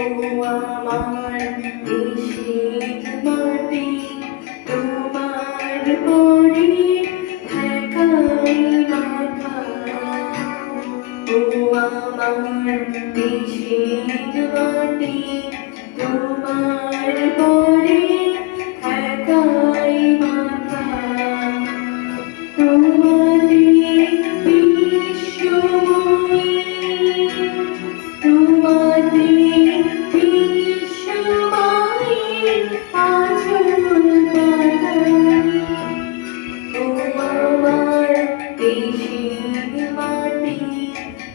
ও আমার দেশের মাটি তোমার পরে ঠেকাই মাথা। ও আমার দেশের মাটি তোমার পরে ঠেকাই মাথা। তোমাদের বিশ্বময়ী তোমাদের বিশ্বময়ীর আঁচল পাতা। ও আমার দেশের মাটি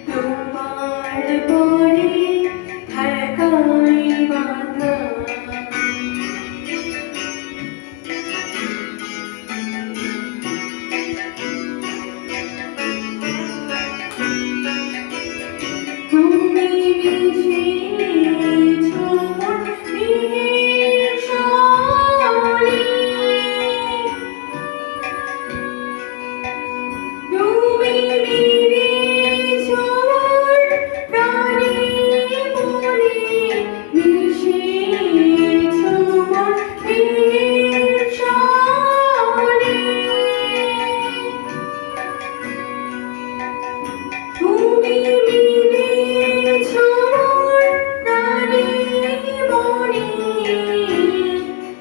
তোমার পরে ঠেকাই মাথা। তুমি মিশেছো মোর দেহের সনে, তুমি মিশেছো মোর প্রাণে মনে, মিশেছো মোর দেহের সনে। তুমি মিলেছো মোর প্রাণে মনে,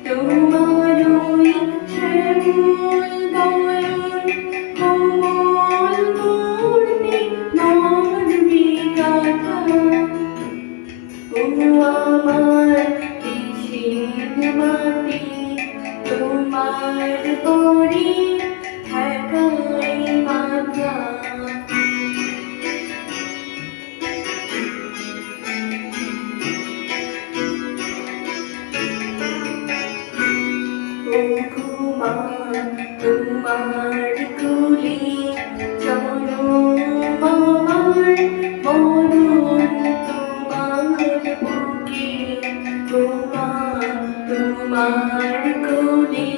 তোমার ওই শ্যামল বয়ন কোমল মূর্তি মরবি গাথা। ও আমার দেশের মাটি তোমার পরে ঠেকাই মাথা। ও মা তোমার কোলে জনম আমার মরণ তোমার বুকে। ও মা তোমার কোলে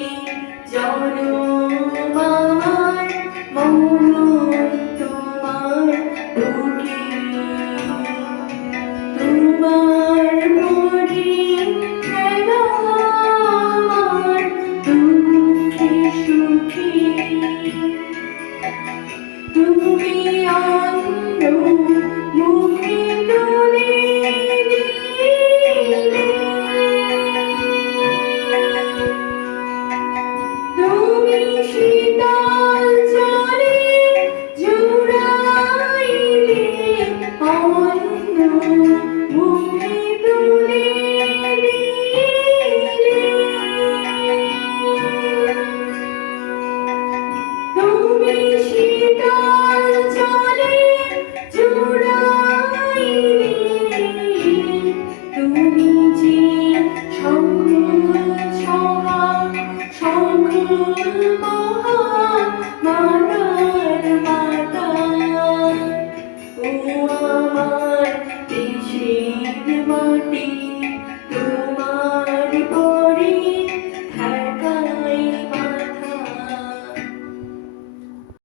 জনম আমার মরণ তোমার বুকে। তোমার পরে খেলা আমার দুঃখে সুখে, তুমি অন্য মুখে তুলে দিলে, তুমি শীতল জলে জুড়াইলে অন্য মুখে তুলে দিলে, তুমি শীতল জলে জুড়াইলে, তুমি যে সকল সহা সকল